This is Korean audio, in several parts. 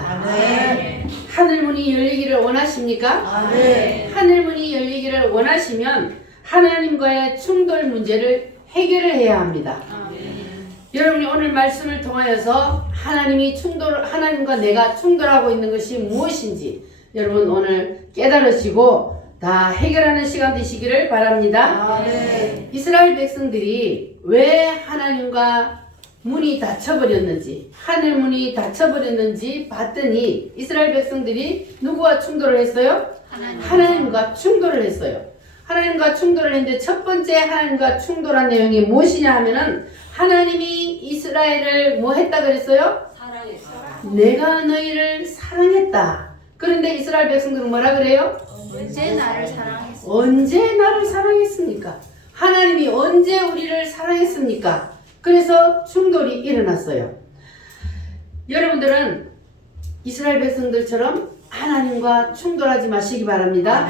바랍니다. 아멘. 하늘 문이 열리기를 원하십니까? 아멘. 하늘 문이 열리기를 원하시면 하나님과의 충돌 문제를 해결을 해야 합니다. 여러분이 오늘 말씀을 통하여서 하나님과 내가 충돌하고 있는 것이 무엇인지 여러분 오늘 깨달으시고 다 해결하는 시간 되시기를 바랍니다. 아멘. 이스라엘 백성들이 왜 하나님과 문이 닫혀버렸는지, 하늘 문이 닫혀버렸는지 봤더니 이스라엘 백성들이 누구와 충돌을 했어요? 하나님과 충돌을 했어요. 하나님과 충돌을 했는데 첫 번째 하나님과 충돌한 내용이 무엇이냐 하면은 하나님이 이스라엘을 뭐 했다 그랬어요? 사랑했어. 내가 너희를 사랑했다. 그런데 이스라엘 백성들은 뭐라 그래요? 언제 나를 사랑했어? 언제 나를 사랑했습니까? 하나님이 언제 우리를 사랑했습니까? 그래서 충돌이 일어났어요. 여러분들은 이스라엘 백성들처럼 하나님과 충돌하지 마시기 바랍니다.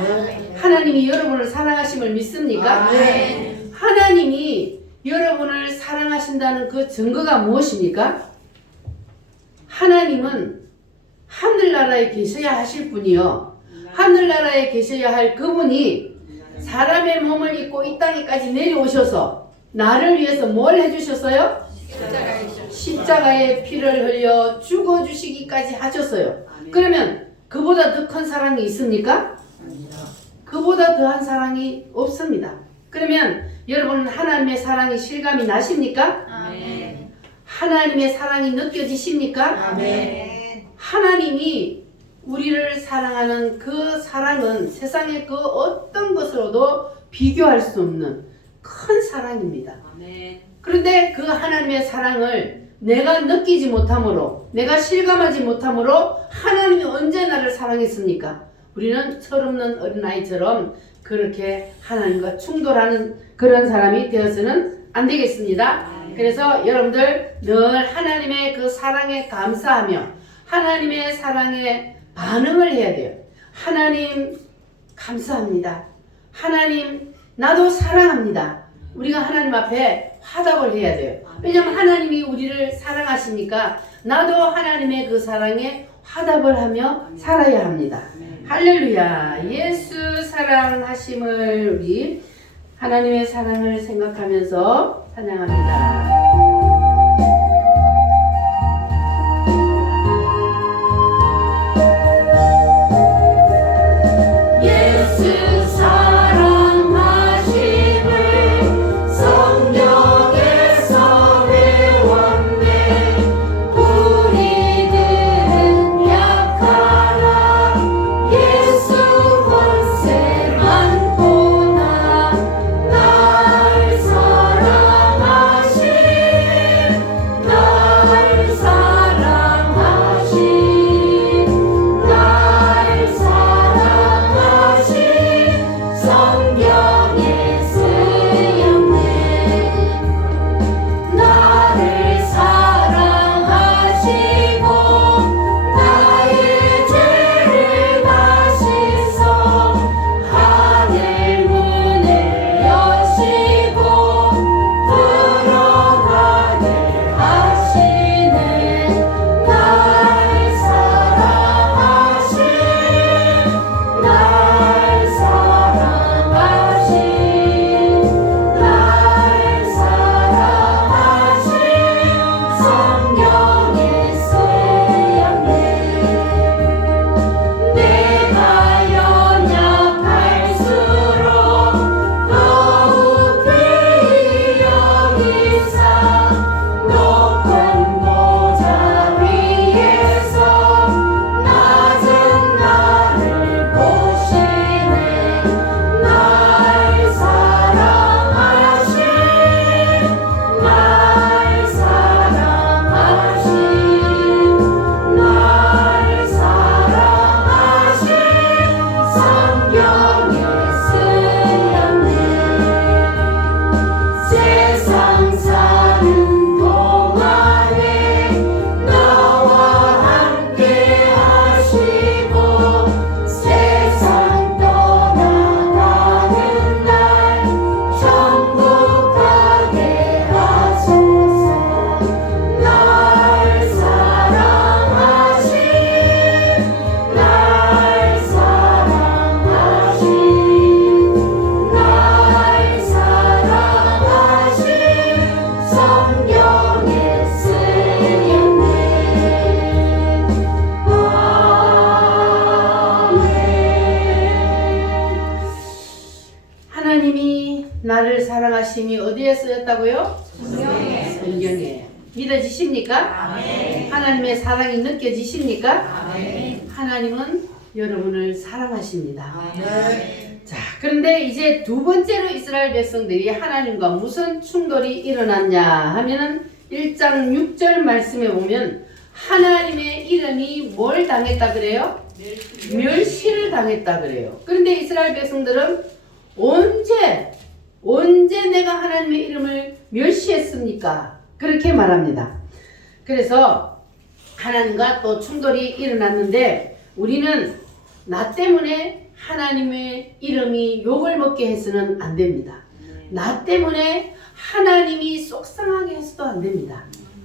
하나님이 여러분을 사랑하심을 믿습니까? 아멘. 하나님이 여러분을 사랑하신다는 그 증거가 무엇입니까? 하나님은 하늘나라에 계셔야 하실 분이요. 하늘나라에 계셔야 할 그분이 사람의 몸을 입고 이 땅에까지 내려오셔서 나를 위해서 뭘 해주셨어요? 십자가의 피를 흘려 죽어주시기까지 하셨어요. 그러면 그보다 더 큰 사랑이 있습니까? 그보다 더한 사랑이 없습니다. 그러면 여러분은 하나님의 사랑이 실감이 나십니까? 아멘. 하나님의 사랑이 느껴지십니까? 아멘. 하나님이 우리를 사랑하는 그 사랑은 세상의 그 어떤 것으로도 비교할 수 없는 큰 사랑입니다. 아멘. 그런데 그 하나님의 사랑을 내가 느끼지 못함으로, 내가 실감하지 못함으로 하나님이 언제 나를 사랑했습니까? 우리는 철없는 어린아이처럼 그렇게 하나님과 충돌하는 그런 사람이 되어서는 안 되겠습니다. 그래서 여러분들 늘 하나님의 그 사랑에 감사하며 하나님의 사랑에 반응을 해야 돼요. 하나님 감사합니다. 하나님 나도 사랑합니다. 우리가 하나님 앞에 화답을 해야 돼요. 왜냐하면 하나님이 우리를 사랑하시니까 나도 하나님의 그 사랑에 화답을 하며 살아야 합니다. 할렐루야. 예수 사랑하심을 우리 하나님의 사랑을 생각하면서 찬양합니다. 날 사랑하시 말씀이 어디에 쓰였다고요? 성경에. 성경에. 믿어지십니까? 아멘. 하나님의 사랑이 느껴지십니까? 아멘. 하나님은 여러분을 사랑하십니다. 아멘. 자, 그런데 이제 두 번째로 이스라엘 백성들이 하나님과 무슨 충돌이 일어났냐 하면은 1장 6절 말씀에 보면 하나님의 이름이 뭘 당했다 그래요? 멸시를 당했다 그래요. 그런데 이스라엘 백성들은 언제 내가 하나님의 이름을 멸시했습니까? 그렇게 말합니다. 그래서 하나님과 또 충돌이 일어났는데 우리는 나 때문에 하나님의 이름이 욕을 먹게 해서는 안 됩니다. 나 때문에 하나님이 속상하게 해서도 안 됩니다.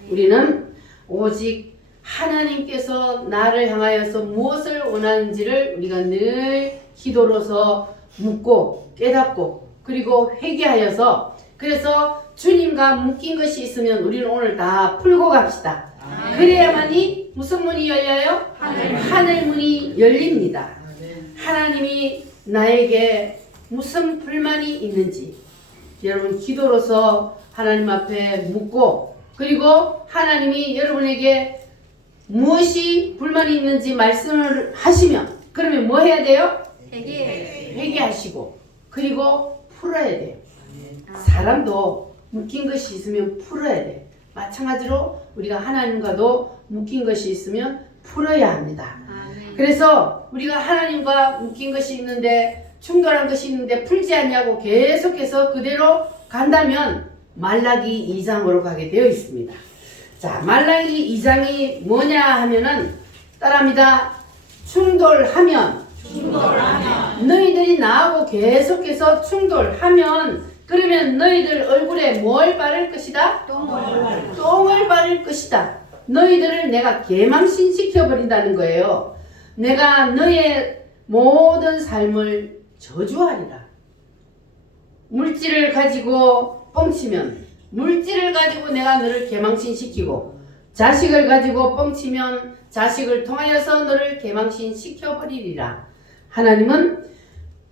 우리는 오직 하나님께서 나를 향하여서 무엇을 원하는지를 우리가 늘 기도로서 묻고 깨닫고 그리고 회개하여서 그래서 주님과 묶인 것이 있으면 우리는 오늘 다 풀고 갑시다. 그래야만이 무슨 문이 열려요? 하늘 문이 열립니다. 하나님이 나에게 무슨 불만이 있는지 여러분 기도로서 하나님 앞에 묻고 그리고 하나님이 여러분에게 무엇이 불만이 있는지 말씀을 하시면 그러면 뭐 해야 돼요? 회개하시고 그리고 풀어야 돼요. 사람도 묶인 것이 있으면 풀어야 돼. 마찬가지로 우리가 하나님과도 묶인 것이 있으면 풀어야 합니다. 그래서 우리가 하나님과 묶인 것이 있는데 충돌한 것이 있는데 풀지 않냐고 계속해서 그대로 간다면 말라기 2장으로 가게 되어 있습니다. 자, 말라기 2장이 뭐냐 하면은 따라합니다. 충돌하면 너희들이 나하고 계속해서 충돌하면 그러면 너희들 얼굴에 뭘 바를 것이다? 똥을 바를 것이다. 너희들을 내가 개망신시켜버린다는 거예요. 내가 너의 모든 삶을 저주하리라. 물질을 가지고 뻥치면 물질을 가지고 내가 너를 개망신시키고 자식을 가지고 뻥치면 자식을 통하여서 너를 개망신시켜버리리라. 하나님은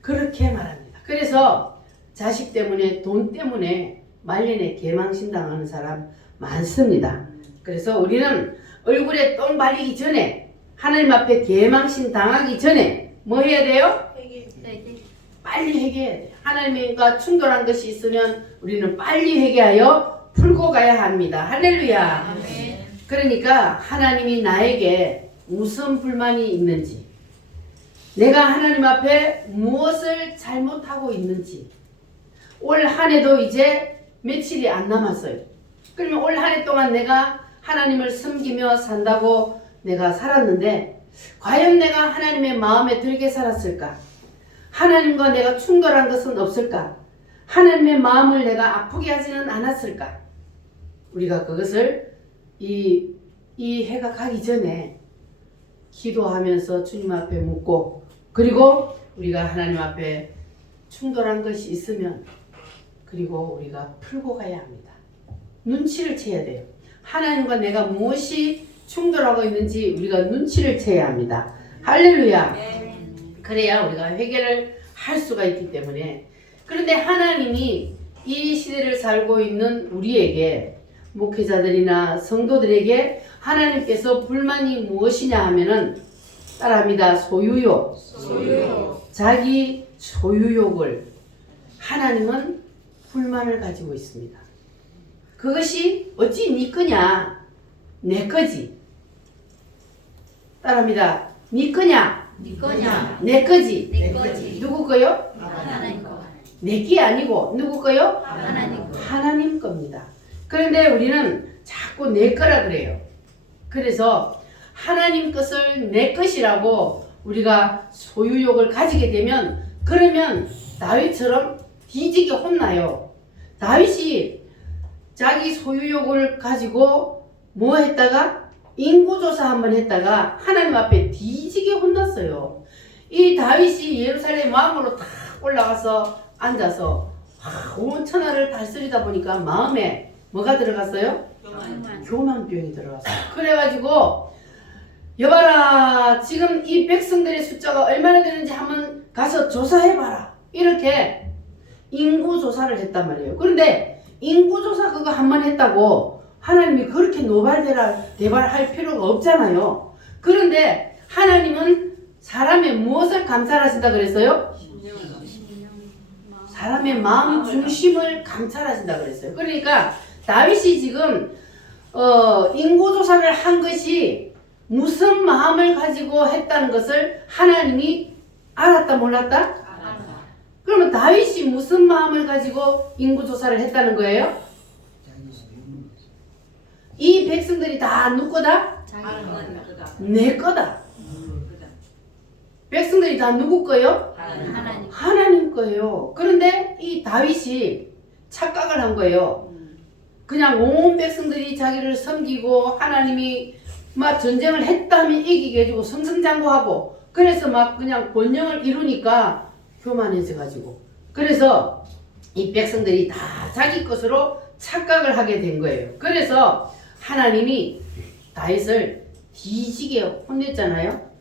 그렇게 말합니다. 그래서 자식 때문에 돈 때문에 말년에 개망신 당하는 사람 많습니다. 그래서 우리는 얼굴에 똥 발리기 전에 하나님 앞에 개망신 당하기 전에 뭐 해야 돼요? 빨리 회개해야 돼요. 하나님과 충돌한 것이 있으면 우리는 빨리 회개하여 풀고 가야 합니다. 할렐루야. 그러니까 하나님이 나에게 무슨 불만이 있는지 내가 하나님 앞에 무엇을 잘못하고 있는지 올 한 해도 이제 며칠이 안 남았어요. 그러면 올 한 해 동안 내가 하나님을 섬기며 산다고 내가 살았는데 과연 내가 하나님의 마음에 들게 살았을까? 하나님과 내가 충돌한 것은 없을까? 하나님의 마음을 내가 아프게 하지는 않았을까? 우리가 그것을 이 해가 가기 전에 기도하면서 주님 앞에 묻고 그리고 우리가 하나님 앞에 충돌한 것이 있으면 그리고 우리가 풀고 가야 합니다. 눈치를 채야 돼요. 하나님과 내가 무엇이 충돌하고 있는지 우리가 눈치를 채야 합니다. 할렐루야. 그래야 우리가 회개를 할 수가 있기 때문에. 그런데 하나님이 이 시대를 살고 있는 우리에게 목회자들이나 성도들에게 하나님께서 불만이 무엇이냐 하면은 따라합니다. 소유욕. 자기 소유욕을 하나님은 불만을 가지고 있습니다. 그것이 어찌 네 거냐? 내 거지. 따라합니다. 네 거냐? 내 거지. 누구 거요? 하나님 거. 내게 아니고 누구 거요? 하나님 거. 하나님 겁니다. 그런데 우리는 자꾸 내 거라 그래요. 그래서 하나님 것을 내 것이라고 우리가 소유욕을 가지게 되면 그러면 다윗처럼 뒤지게 혼나요. 다윗이 자기 소유욕을 가지고 뭐 했다가 인구조사 한번 했다가 하나님 앞에 뒤지게 혼났어요. 이 다윗이 예루살렘 왕으로 탁 올라가서 앉아서 온 천하를 다스리다 보니까 마음에 뭐가 들어갔어요? 교만병이 들어갔어요. 그래가지고 여봐라 지금 이 백성들의 숫자가 얼마나 되는지 한번 가서 조사해봐라. 이렇게 인구조사를 했단 말이에요. 그런데 인구조사 그거 한 번 했다고 하나님이 그렇게 노발대발할 필요가 없잖아요. 그런데 하나님은 사람의 무엇을 감찰하신다 그랬어요? 사람의 마음 중심을 감찰하신다 그랬어요. 그러니까 다윗이 지금 인구조사를 한 것이 무슨 마음을 가지고 했다는 것을 하나님이 알았다 몰랐다? 그러면 다윗이 무슨 마음을 가지고 인구조사를 했다는 거예요? 이 백성들이 다 누구 거다? 내 거다. 백성들이 다 누구 거예요? 하나님. 하나님 거예요. 그런데 이 다윗이 착각을 한 거예요. 그냥 온 백성들이 자기를 섬기고 하나님이 막 전쟁을 했다면 이기게 해주고 승승장구하고 그래서 막 그냥 권력을 이루니까 교만해져 가지고 그래서 이 백성들이 다 자기 것으로 착각을 하게 된 거예요. 그래서 하나님이 다윗을 뒤지게 혼냈잖아요.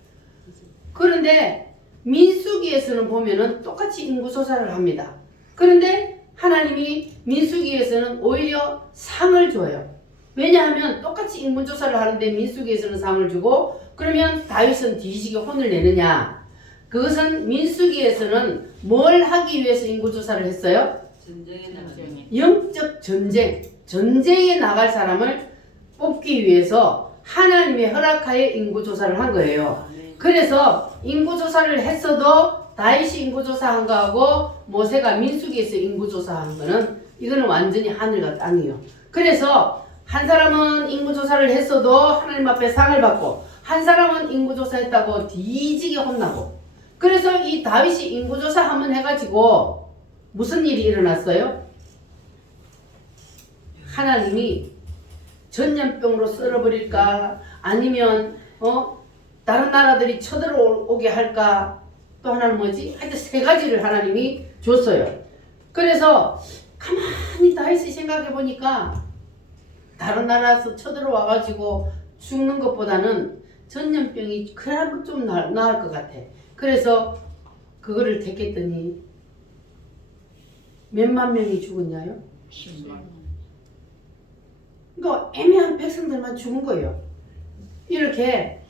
그런데 민수기에서는 보면은 똑같이 인구조사를 합니다. 그런데 하나님이 민수기에서는 오히려 상을 줘요. 왜냐하면 똑같이 인구조사를 하는데 민수기에서는 상을 주고 그러면 다윗은 뒤지게 혼을 내느냐. 그것은 민수기에서는 뭘 하기 위해서 인구조사를 했어요? 영적 전쟁에 나갈 사람을 뽑기 위해서 하나님의 허락하에 인구조사를 한 거예요. 그래서 인구조사를 했어도 다윗이 인구조사한 거하고 모세가 민수기에서 인구조사한 거는 이거는 완전히 하늘과 땅이에요. 그래서 한 사람은 인구조사를 했어도 하나님 앞에 상을 받고 한 사람은 인구조사했다고 뒤지게 혼나고 그래서 이 다윗이 인구조사 한번 해가지고 무슨 일이 일어났어요? 하나님이 전염병으로 썰어버릴까 아니면 다른 나라들이 쳐들어오게 할까 또 하나는 뭐지? 하여튼 세 가지를 하나님이 줬어요. 그래서 가만히 다윗이 생각해 보니까 다른 나라에서 쳐들어와가지고 죽는 것보다는 전염병이 그래도 좀 나을 것 같아. 그래서 그거를 택했더니 몇만 명이 죽었냐요? 그러니까 애매한 백성들만 죽은 거예요. 이렇게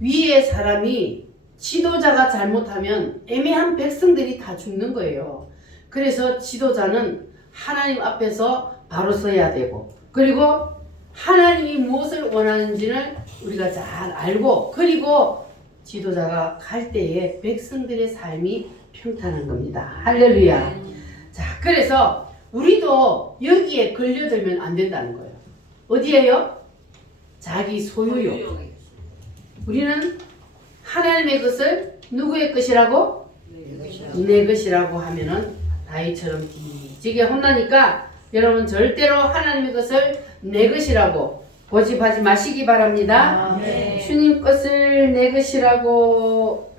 위에 사람이 지도자가 잘못하면 애매한 백성들이 다 죽는 거예요. 그래서 지도자는 하나님 앞에서 바로 서야 되고 그리고 하나님이 무엇을 원하는지를 우리가 잘 알고 그리고 지도자가 갈 때에 백성들의 삶이 평탄한 겁니다. 할렐루야. 자, 그래서 우리도 여기에 걸려들면 안 된다는 거예요. 어디에요? 자기 소유욕. 우리는 하나님의 것을 누구의 것이라고? 내 것이라고 하면은 다윗처럼 뒤지게 혼나니까 여러분 절대로 하나님의 것을 내 것이라고 고집하지 마시기 바랍니다. 주님 것을 내 것이라고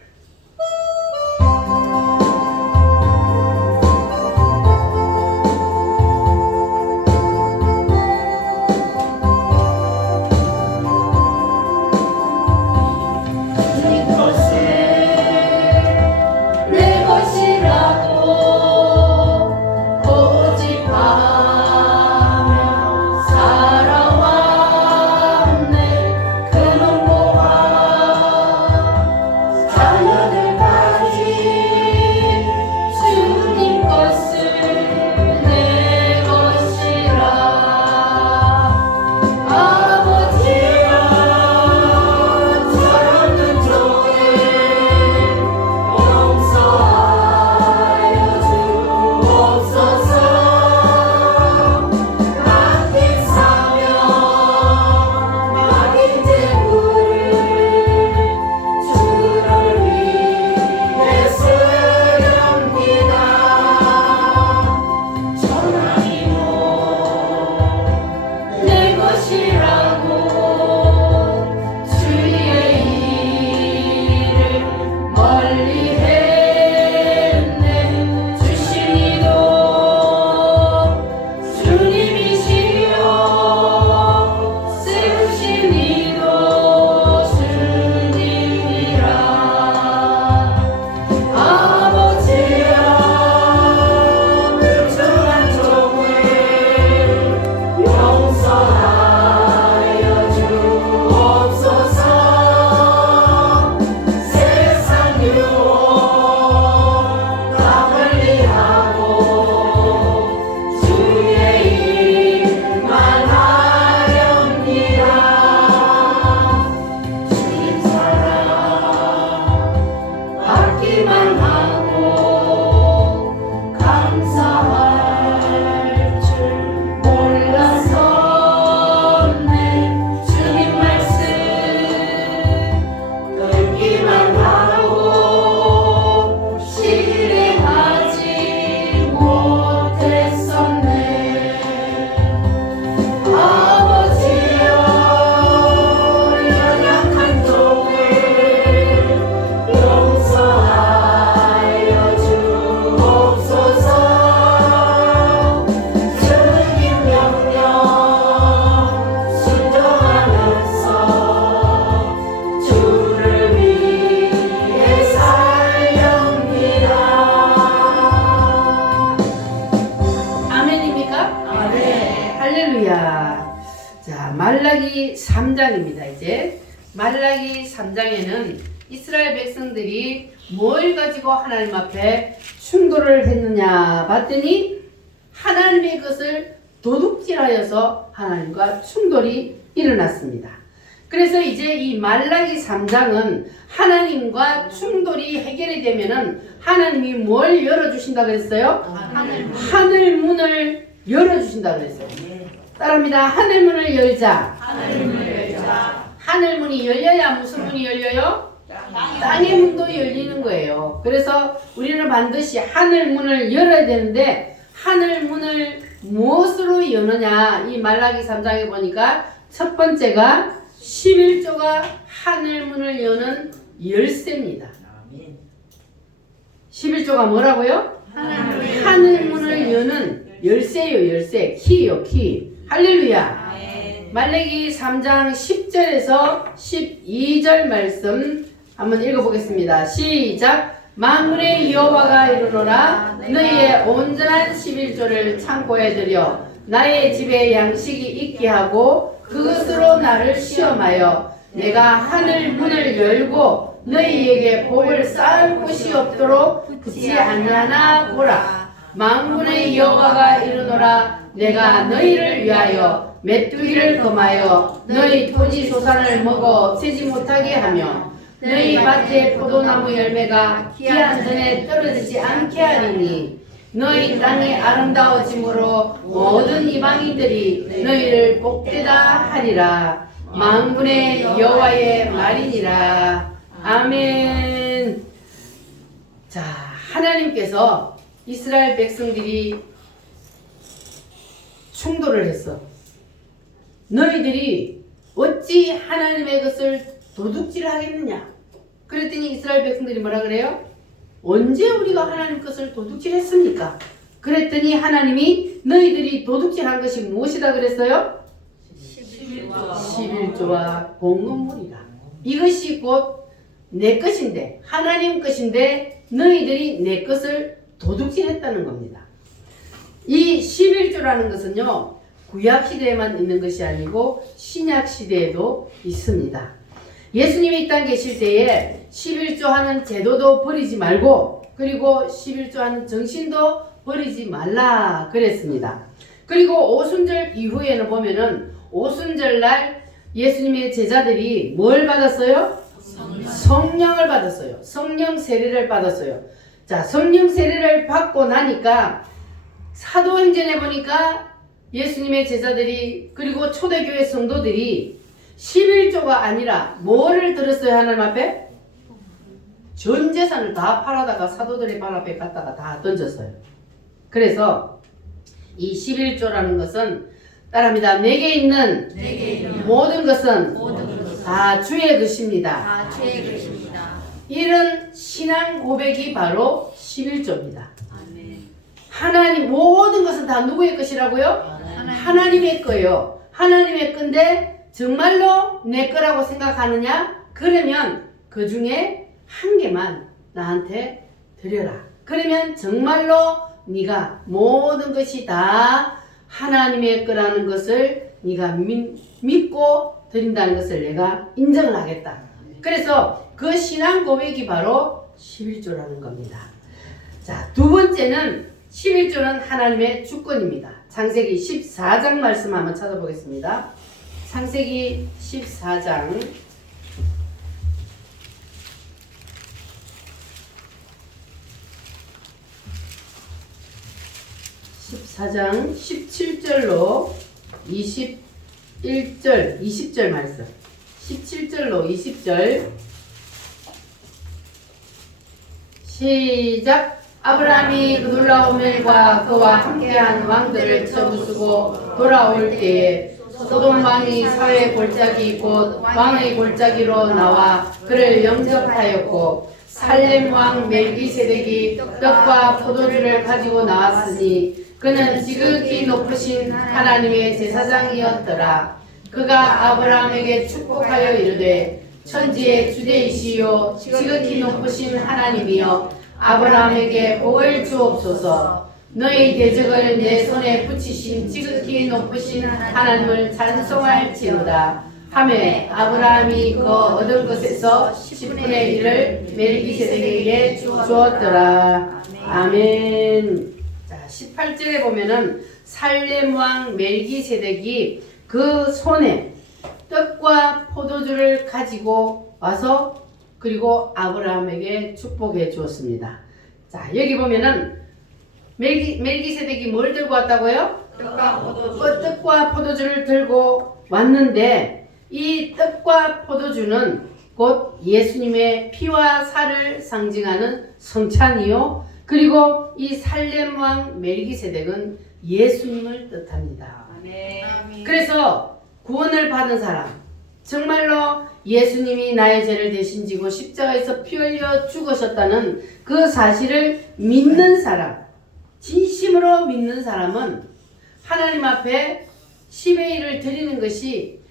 3장입니다. 이제 말라기 3장에는 이스라엘 백성들이 뭘 가지고 하나님 앞에 충돌을 했느냐 봤더니 하나님의 것을 도둑질하여서 하나님과 충돌이 일어났습니다. 그래서 이제 이 말라기 3장은 하나님과 충돌이 해결이 되면은 하나님이 뭘 열어주신다 그랬어요? 하늘 문을 열어주신다 그랬어요. 따라합니다. 하늘 문을 열자. 하늘 문이 열려야 무슨 문이 열려요? 땅의 문도 열리는 거예요. 그래서 우리는 반드시 하늘 문을 열어야 되는데 하늘 문을 무엇으로 여느냐? 이 말라기 3장에 보니까 첫 번째가 11조가 하늘 문을 여는 열쇠입니다. 11조가 뭐라고요? 하늘 문을 여는 열쇠요. 열쇠. 키요. 키. 할렐루야. 말라기 3장 10절에서 12절 말씀 한번 읽어보겠습니다. 시작. 만군의 여호와가 이르노라 너희의 온전한 11조를 창고에 들여 나의 집에 양식이 있게 하고 그것으로 나를 시험하여 내가 하늘 문을 열고 너희에게 복을 쌓을 곳이 없도록 붙지 아니하나 보라. 만군의 여호와가 이르노라 내가 너희를 위하여 메뚜기를 금하여 너희 토지 소산을 먹어 채지 못하게 하며 너희 밭의 포도나무 열매가 기한 전에 떨어지지 않게 하리니 너희 땅이 아름다워짐으로 모든 이방인들이 너희를 복되다 하리라. 만군의 여호와의 말이니라. 아멘. 자, 하나님께서 이스라엘 백성들이 충돌을 했어. 너희들이 어찌 하나님의 것을 도둑질 하겠느냐? 그랬더니 이스라엘 백성들이 뭐라 그래요? 언제 우리가 하나님 것을 도둑질했습니까? 그랬더니 하나님이 너희들이 도둑질한 것이 무엇이다 그랬어요? 11조와 봉헌물이라. 이것이 곧 내 것인데 하나님 것인데 너희들이 내 것을 도둑질했다는 겁니다. 이 11조라는 것은요 구약 시대에만 있는 것이 아니고 신약 시대에도 있습니다. 예수님이 이 땅에 계실 때에 11조 하는 제도도 버리지 말고 그리고 11조 하는 정신도 버리지 말라 그랬습니다. 그리고 오순절 이후에는 보면은 오순절 날 예수님의 제자들이 뭘 받았어요? 성령을 받았어요. 성령 세례를 받았어요. 자, 성령 세례를 받고 나니까 사도행전에 보니까 예수님의 제자들이 그리고 초대교회 성도들이 11조가 아니라 뭐를 들었어요? 하나님 앞에? 전 재산을 다 팔아다가 사도들의 발 앞에 갖다가 다 던졌어요. 그래서 이 11조라는 것은 따라합니다. 내게 있는 모든 것은 다 주의 것입니다. 이런 신앙 고백이 바로 11조입니다. 하나님 모든 것은 다 누구의 것이라고요? 하나님의 거요. 하나님의 건데 정말로 내 거라고 생각하느냐? 그러면 그 중에 한 개만 나한테 드려라. 그러면 정말로 네가 모든 것이 다 하나님의 거라는 것을 네가 믿고 드린다는 것을 내가 인정을 하겠다. 그래서 그 신앙 고백이 바로 11조라는 겁니다. 자, 두 번째는 11조는 하나님의 주권입니다. 창세기 14장 말씀 한번 찾아보겠습니다. 창세기 14장 17절로 21절, 20절 말씀. 17절로 20절. 시작. 아브라함이 그 놀라운 일과 그와 함께한 왕들을 쳐부수고 돌아올 때에 소돔 왕이 사회 골짜기 곧 왕의 골짜기로 나와 그를 영접하였고 살렘 왕 멜기세덱이 떡과 포도주를 가지고 나왔으니 그는 지극히 높으신 하나님의 제사장이었더라. 그가 아브라함에게 축복하여 이르되 천지의 주대이시요 지극히 높으신 하나님이여 아브라함에게 복을 주옵소서. 너희 대적을 내 손에 붙이신 지극히 높으신 하나님을 찬송할지로다. 하매 아브라함이 그 얻은 것에서 10분의 1을 멜기세덱에게 주었더라. 아멘. 자, 18절에 보면은 살렘 왕 멜기세덱이 그 손에 떡과 포도주를 가지고 와서 그리고 아브라함에게 축복해 주었습니다. 자, 여기 보면은 멜기세덱이 뭘 들고 왔다고요? 떡과 포도주를 들고 왔는데 이 떡과 포도주는 곧 예수님의 피와 살을 상징하는 성찬이요. 그리고 이 살렘 왕 멜기세덱은 예수님을 뜻합니다. 그래서 구원을 받은 사람, 정말로 예수님이 나의 죄를 대신 지고 십자가에서 피 흘려 죽으셨다는 그 사실을 믿는 사람, 진심으로 믿는 사람은 하나님 앞에 10의 1을 드리는 것이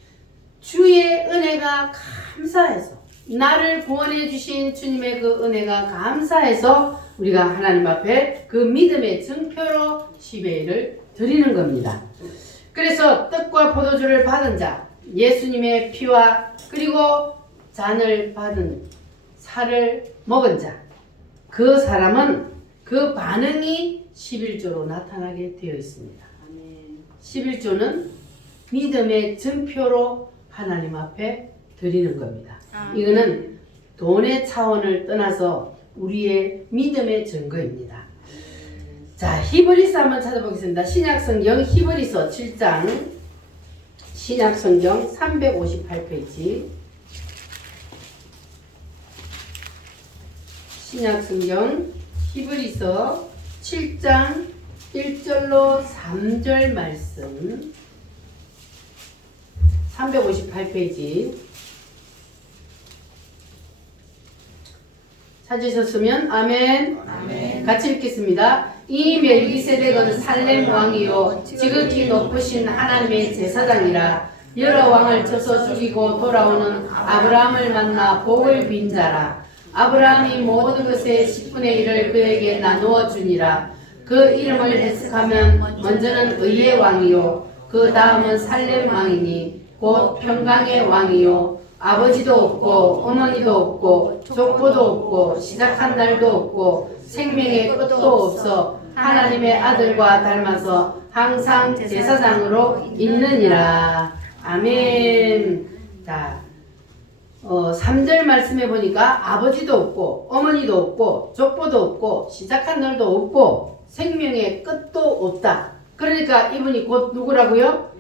주의 은혜가 감사해서, 나를 구원해 주신 주님의 그 은혜가 감사해서 우리가 하나님 앞에 그 믿음의 증표로 10의 1을 드리는 겁니다. 그래서 떡과 포도주를 받은 자, 예수님의 피와 그리고 잔을 받은 살을 먹은 자, 그 사람은 그 반응이 11조로 나타나게 되어 있습니다. 11조는 믿음의 증표로 하나님 앞에 드리는 겁니다. 이거는 돈의 차원을 떠나서 우리의 믿음의 증거입니다. 자, 히브리서 한번 찾아보겠습니다. 신약성경 히브리서 7장, 신약성경 358페이지, 신약성경 히브리서 7장 1절로 3절 말씀, 358페이지 찾으셨으면 아멘. 아멘. 같이 읽겠습니다. 이 멜기세덱은 살렘 왕이요 지극히 높으신 하나님의 제사장이라. 여러 왕을 쳐서 죽이고 돌아오는 아브라함을 만나 복을 빈 자라. 아브라함이 모든 것의 10분의 1을 그에게 나누어 주니라. 그 이름을 해석하면 먼저는 의의 왕이요 그 다음은 살렘 왕이니 곧 평강의 왕이요 아버지도 없고 어머니도 없고 족보도 없고 시작한 날도 없고 생명의 끝도 없어 하나님의 아들과 닮아서 항상 제사장으로 있느니라. 아멘. 자, 3절 말씀해 보니까 아버지도 없고 어머니도 없고 족보도 없고 시작한 날도 없고 생명의 끝도 없다. 그러니까 이분이 곧 누구라고요?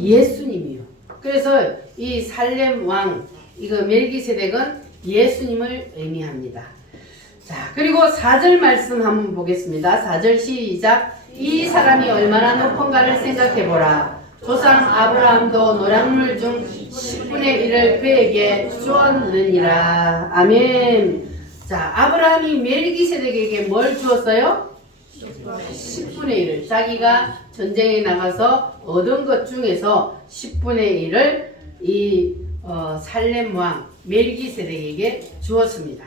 예수님이요. 그래서 이 살렘 왕, 이거 멜기세덱은 예수님을 의미합니다. 자, 그리고 4절 말씀 한번 보겠습니다. 4절 시작. 이 사람이 얼마나 높은가를 생각해보라. 조상 아브라함도 노량물 중 10분의 1을 그에게 주었느니라. 아멘. 자, 아브라함이 멜기세덱에게 뭘 주었어요? 10분의 1을, 자기가 전쟁에 나가서 얻은 것 중에서 10분의 1을 이 살렘 왕 멜기세덱에게 주었습니다.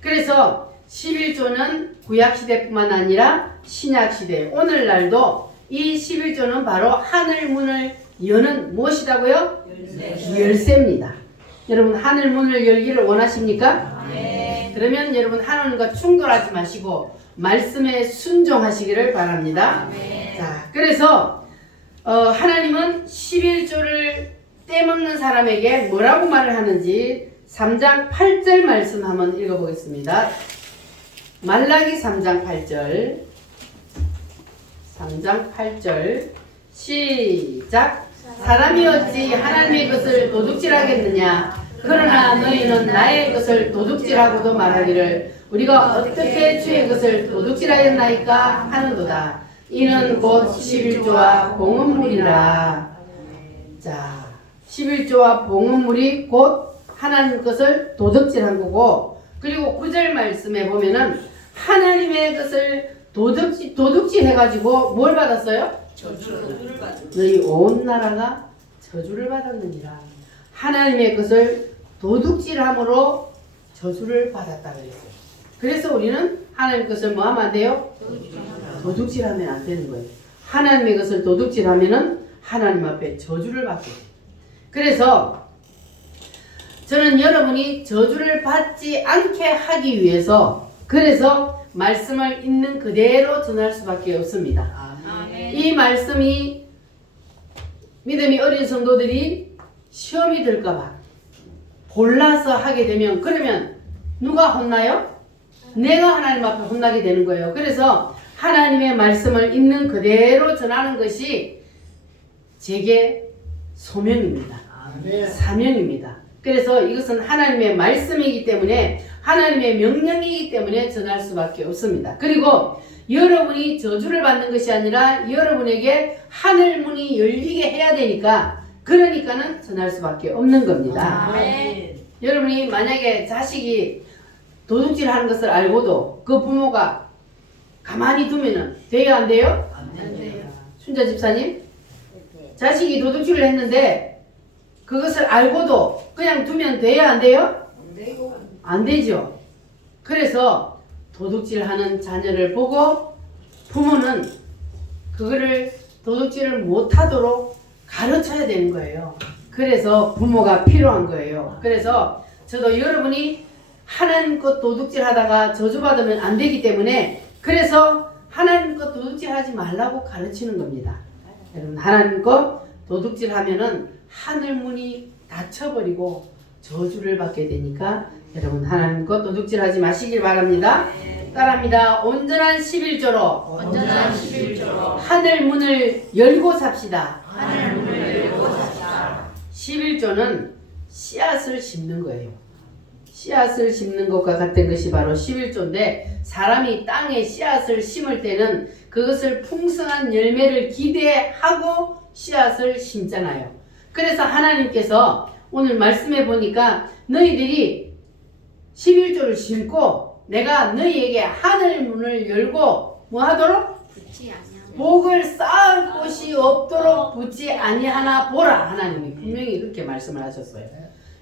그래서 11조는 구약시대뿐만 아니라 신약시대, 오늘날도 이 11조는 바로 하늘 문을 여는 무엇이라고요? 열쇠입니다. 여러분 하늘 문을 열기를 원하십니까? 네. 그러면 여러분 하나님과 충돌하지 마시고 말씀에 순종하시기를 바랍니다. 자, 그래서 하나님은 11조를 떼먹는 사람에게 뭐라고 말을 하는지 3장 8절 말씀 한번 읽어보겠습니다. 말라기 3장 8절, 3장 8절 시작. 사람이 어찌 하나님의 것을 도둑질하겠느냐. 그러나 너희는 나의 것을 도둑질하고도 말하기를 우리가 어떻게 주의 것을 도둑질하였나이까 하는도다. 이는 곧 11조와 봉헌물이라. 자, 11조와 봉헌물이 곧 하나님 것을 도둑질한 거고, 그리고 9절 말씀에 보면은 하나님의 것을 도둑질해가지고 뭘 받았어요? 저주를 받은. 너희 온 나라가 저주를 받았느니라. 하나님의 것을 도둑질함으로 저주를 받았다 그랬어요. 그래서 우리는 하나님의 것을 뭐 하면 안 돼요? 도둑질하면 안 되는 거예요. 하나님의 것을 도둑질하면은 하나님 앞에 저주를 받게 돼요. 그래서 저는 여러분이 저주를 받지 않게 하기 위해서 그래서 말씀을 있는 그대로 전할 수밖에 없습니다. 아멘. 이 말씀이 믿음이 어린 성도들이 시험이 들까봐 골라서 하게 되면 그러면 누가 혼나요? 내가 하나님 앞에 혼나게 되는 거예요. 그래서 하나님의 말씀을 있는 그대로 전하는 것이 제게 소명입니다. 사명입니다. 그래서 이것은 하나님의 말씀이기 때문에 하나님의 명령이기 때문에 전할 수밖에 없습니다. 그리고 여러분이 저주를 받는 것이 아니라 여러분에게 하늘 문이 열리게 해야 되니까 그러니까는 전할 수밖에 없는 겁니다. 아멘. 여러분이 만약에 자식이 도둑질 하는 것을 알고도 그 부모가 가만히 두면은 돼요 안 돼요? 안 돼요. 순자 집사님 자식이 도둑질을 했는데 그것을 알고도 그냥 두면 돼요 안 돼요? 안 되죠. 그래서 도둑질하는 자녀를 보고 부모는 그거를 도둑질을 못하도록 가르쳐야 되는 거예요. 그래서 부모가 필요한 거예요. 그래서 저도 여러분이 하나님 것 도둑질 하다가 저주받으면 안 되기 때문에 그래서 하나님 것 도둑질 하지 말라고 가르치는 겁니다. 여러분 하나님 것 도둑질 하면은 하늘 문이 닫혀버리고 저주를 받게 되니까 여러분 하나님 것 도둑질 하지 마시길 바랍니다. 따라합니다. 온전한 11조로 온전한 11조로 하늘 문을 열고 삽시다. 하늘 문을 열고 삽시다. 11조는 씨앗을 심는 거예요. 씨앗을 심는 것과 같은 것이 바로 11조인데 사람이 땅에 씨앗을 심을 때는 그것을 풍성한 열매를 기대하고 씨앗을 심잖아요. 그래서 하나님께서 오늘 말씀해 보니까 너희들이 11조를 심고 내가 너희에게 하늘 문을 열고 뭐 하도록? 붙지 않냐. 복을 쌓을 곳이 없도록 붙지 아니하나 보라. 하나님이 분명히 그렇게 말씀을 하셨어요.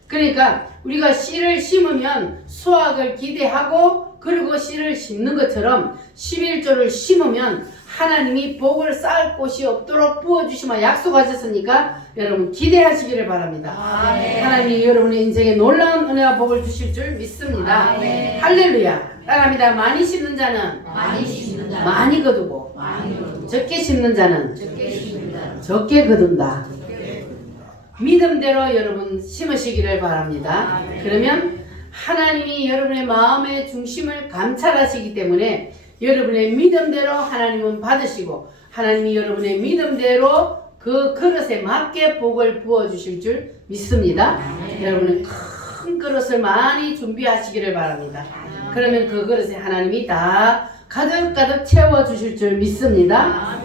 그러니까 우리가 씨를 심으면 수확을 기대하고 그리고 씨를 심는 것처럼 11조를 심으면 하나님이 복을 쌓을 곳이 없도록 부어주시면 약속하셨으니까 여러분 기대하시기를 바랍니다. 아멘. 하나님이 여러분의 인생에 놀라운 은혜와 복을 주실 줄 믿습니다. 아멘. 할렐루야. 따라합니다. 많이 심는 자는 많이 심는 자. 많이 거두고 많이 거두고. 적게 심는 자는 적게 심는 자. 적게 거둔다. 믿음대로 여러분 심으시기를 바랍니다. 그러면 하나님이 여러분의 마음의 중심을 감찰하시기 때문에 여러분의 믿음대로 하나님은 받으시고 하나님이 여러분의 믿음대로 그 그릇에 맞게 복을 부어주실 줄 믿습니다. 여러분은 큰 그릇을 많이 준비하시기를 바랍니다. 그러면 그 그릇에 하나님이 다 가득가득 채워주실 줄 믿습니다.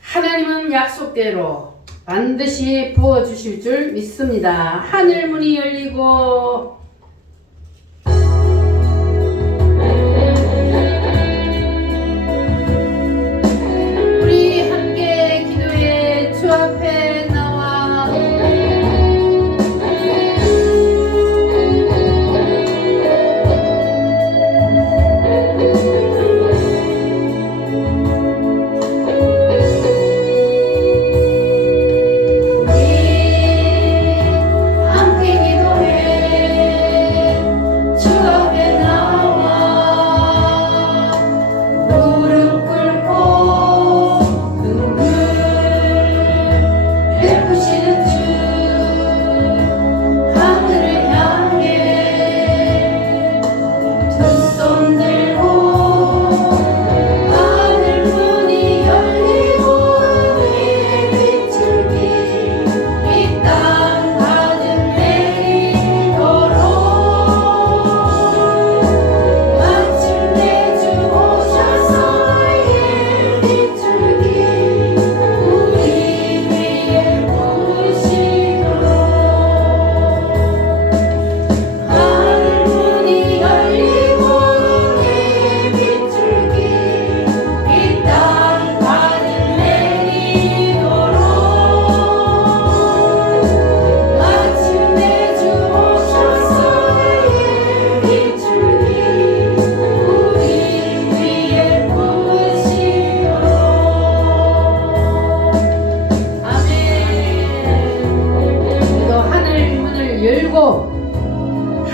하나님은 약속대로 반드시 부어주실 줄 믿습니다. 하늘문이 열리고 우리 함께 기도해 주 앞에 나와 함께 기도해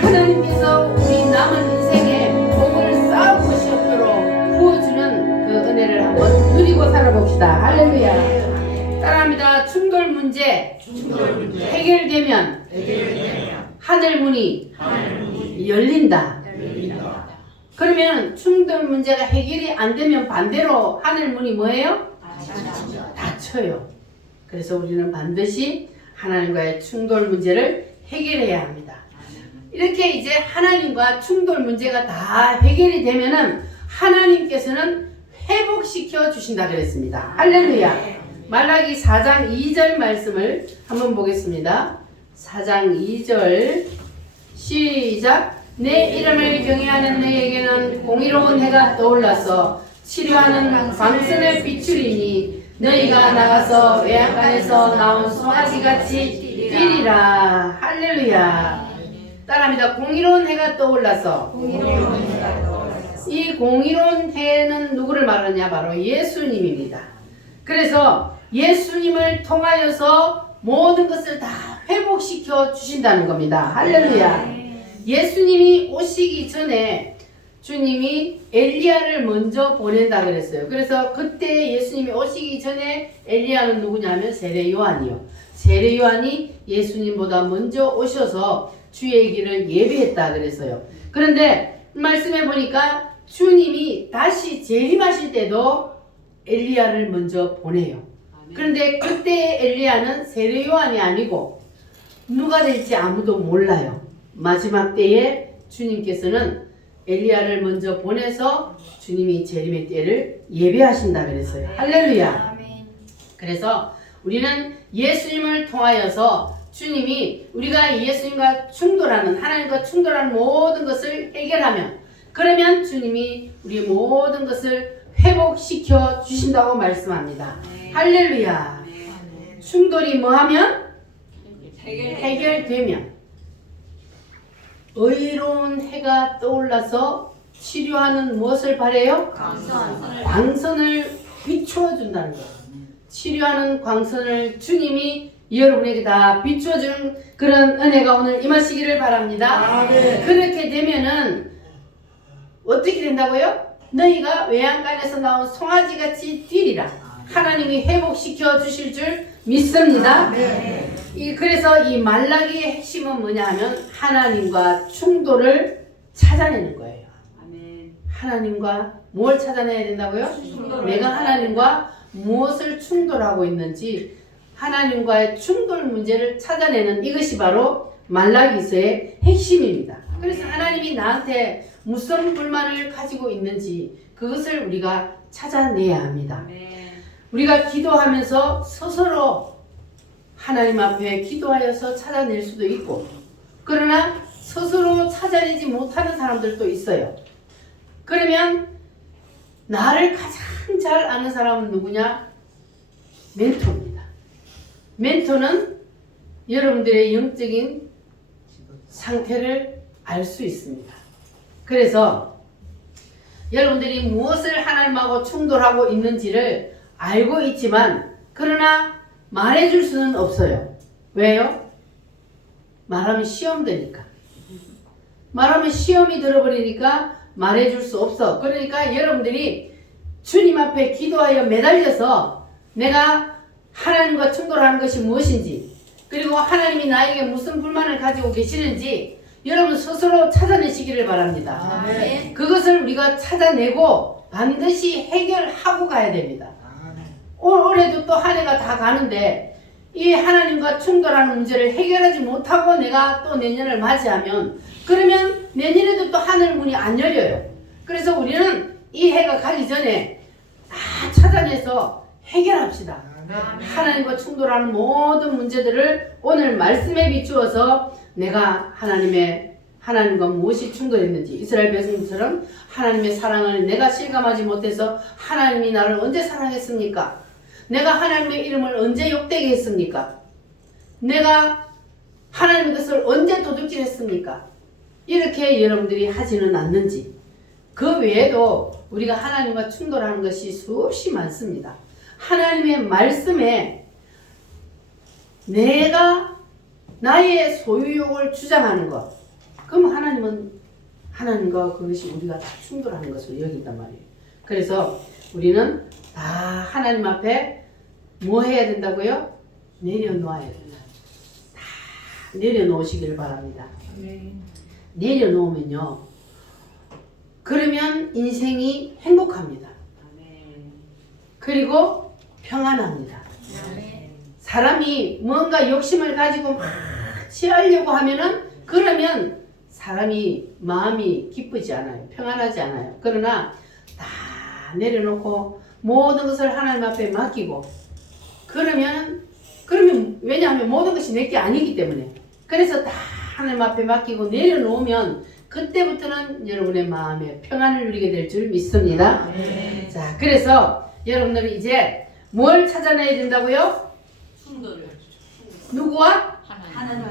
하나님께서 우리 남은 인생에 복을 쌓을 것이 없도록 부어주는 그 은혜를 한번 누리고 살아봅시다. 할렐루야. 따라합니다. 충돌 문제 해결되면 하늘 문이 열린다. 그러면 충돌 문제가 해결이 안 되면 반대로 하늘 문이 뭐예요? 닫혀요. 그래서 우리는 반드시 하나님과의 충돌 문제를 해결해야 합니다. 이렇게 이제 하나님과 충돌 문제가 다 해결이 되면은 하나님께서는 회복시켜 주신다 그랬습니다. 할렐루야. 말라기 4장 2절 말씀을 한번 보겠습니다. 4장 2절 시작. 내 이름을 경외하는 너희에게는 공의로운 해가 떠올라서 치료하는 광선을 비추리니 너희가 나가서 외양간에서 나온 송아지같이 뛰리라. 할렐루야. 따라합니다. 공의로운 해가 떠올라서. 이 공의로운 해는 누구를 말하냐? 바로 예수님입니다. 그래서 예수님을 통하여서 모든 것을 다 회복시켜 주신다는 겁니다. 할렐루야. 예수님이 오시기 전에 주님이 엘리야를 먼저 보낸다 그랬어요. 그래서 그때 예수님이 오시기 전에 엘리야는 누구냐면 세례 요한이요. 세례 요한이 예수님보다 먼저 오셔서 주의 길을 예비했다 그랬어요. 그런데 말씀해 보니까 주님이 다시 재림하실 때도 엘리야를 먼저 보내요. 그런데 그때 엘리야는 세례 요한이 아니고 누가 될지 아무도 몰라요. 마지막 때에 주님께서는 엘리야를 먼저 보내서 주님이 재림의 때를 예배하신다 그랬어요. 할렐루야. 그래서 우리는 예수님을 통하여서 주님이 우리가 예수님과 충돌하는 하나님과 충돌하는 모든 것을 해결하면 그러면 주님이 우리 모든 것을 회복시켜 주신다고 말씀합니다. 할렐루야. 충돌이 뭐하면? 해결되면 의로운 해가 떠올라서 치료하는 무엇을 바래요? 광선을 비추어 준다는 거예요. 치료하는 광선을 주님이 여러분에게 다 비추어주는 그런 은혜가 오늘 임하시기를 바랍니다. 아멘. 그렇게 되면은 어떻게 된다고요? 너희가 외양간에서 나온 송아지같이 뛰리라. 하나님이 회복시켜 주실 줄 믿습니다. 그래서 이 말라기의 핵심은 뭐냐 하면 하나님과 충돌을 찾아내는 거예요. 하나님과 뭘 찾아내야 된다고요? 내가 하나님과 무엇을 충돌하고 있는지 하나님과의 충돌 문제를 찾아내는 이것이 바로 말라기서의 핵심입니다. 그래서 하나님이 나한테 무슨 불만을 가지고 있는지 그것을 우리가 찾아내야 합니다. 우리가 기도하면서 스스로 하나님 앞에 기도하여서 찾아낼 수도 있고 그러나 스스로 찾아내지 못하는 사람들도 있어요. 그러면 나를 가장 잘 아는 사람은 누구냐? 멘토입니다. 멘토는 여러분들의 영적인 상태를 알 수 있습니다. 그래서 여러분들이 무엇을 하나님하고 충돌하고 있는지를 알고 있지만 그러나 말해줄 수는 없어요. 왜요? 말하면 시험 되니까. 말하면 시험이 들어버리니까 말해줄 수 없어. 그러니까 여러분들이 주님 앞에 기도하여 매달려서 내가 하나님과 충돌하는 것이 무엇인지 그리고 하나님이 나에게 무슨 불만을 가지고 계시는지 여러분 스스로 찾아내시기를 바랍니다. 아멘. 그것을 우리가 찾아내고 반드시 해결하고 가야 됩니다. 올해도 또 한 해가 다 가는데 이 하나님과 충돌하는 문제를 해결하지 못하고 내가 또 내년을 맞이하면 그러면 내년에도 또 하늘 문이 안 열려요. 그래서 우리는 이 해가 가기 전에 다 찾아내서 해결합시다. 하나님과 충돌하는 모든 문제들을 오늘 말씀에 비추어서 내가 하나님과 무엇이 충돌했는지 이스라엘 백성처럼 하나님의 사랑을 내가 실감하지 못해서 하나님이 나를 언제 사랑했습니까? 내가 하나님의 이름을 언제 욕되게 했습니까? 내가 하나님의 것을 언제 도둑질했습니까? 이렇게 여러분들이 하지는 않는지 그 외에도 우리가 하나님과 충돌하는 것이 수없이 많습니다. 하나님의 말씀에 내가 나의 소유욕을 주장하는 것 그럼 하나님은 하나님과 그것이 우리가 다 충돌하는 것으로 여긴단 말이에요. 그래서 우리는 다 하나님 앞에 뭐 해야 된다고요? 내려놓아야 된다. 다 내려놓으시기를 바랍니다. 내려놓으면요. 그러면 인생이 행복합니다. 그리고 평안합니다. 사람이 뭔가 욕심을 가지고 막 취하려고 하면은 그러면 사람이 마음이 기쁘지 않아요. 평안하지 않아요. 그러나 다 내려놓고 모든 것을 하나님 앞에 맡기고 그러면 왜냐하면 모든 것이 내게 아니기 때문에 그래서 다 하나님 앞에 맡기고 내려놓으면 그때부터는 여러분의 마음에 평안을 누리게 될 줄 믿습니다. 자, 그래서 여러분들이 이제 뭘 찾아내야 된다고요? 충돌을. 누구와?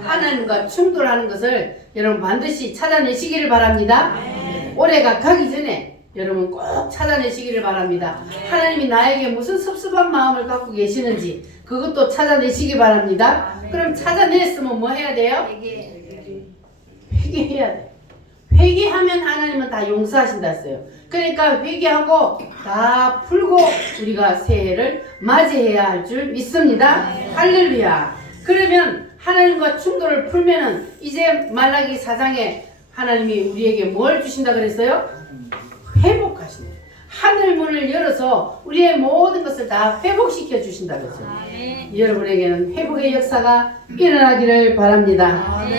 하나님과 충돌하는 것을 여러분 반드시 찾아내시기를 바랍니다. 올해가 가기 전에 여러분 꼭 찾아내시기를 바랍니다. 하나님이 나에게 무슨 섭섭한 마음을 갖고 계시는지 그것도 찾아내시기 바랍니다. 그럼 찾아냈으면 뭐 해야 돼요? 회개해야 돼요. 회개하면 하나님은 다 용서하신다 했어요. 그러니까 회개하고 다 풀고 우리가 새해를 맞이해야 할 줄 믿습니다. 할렐루야. 그러면 하나님과 충돌을 풀면은 이제 말라기 4장에 하나님이 우리에게 뭘 주신다 그랬어요? 회복하신다. 하늘 문을 열어서 우리의 모든 것을 다 회복시켜 주신다 그랬어요. 여러분에게는 회복의 역사가 일어나기를 바랍니다.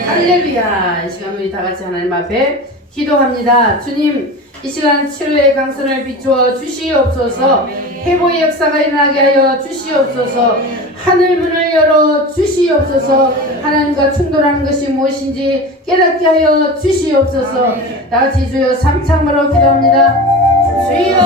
할렐루야. 이 시간 우리 다 같이 하나님 앞에 기도합니다. 주님, 이 시간 치료의 강선을 비추어 주시옵소서. 회복의 역사가 일어나게 하여 주시옵소서. 하늘 문을 열어 주시옵소서. 하나님과 충돌하는 것이 무엇인지 깨닫게 하여 주시옵소서. 다 같이 주여 삼창으로 기도합니다.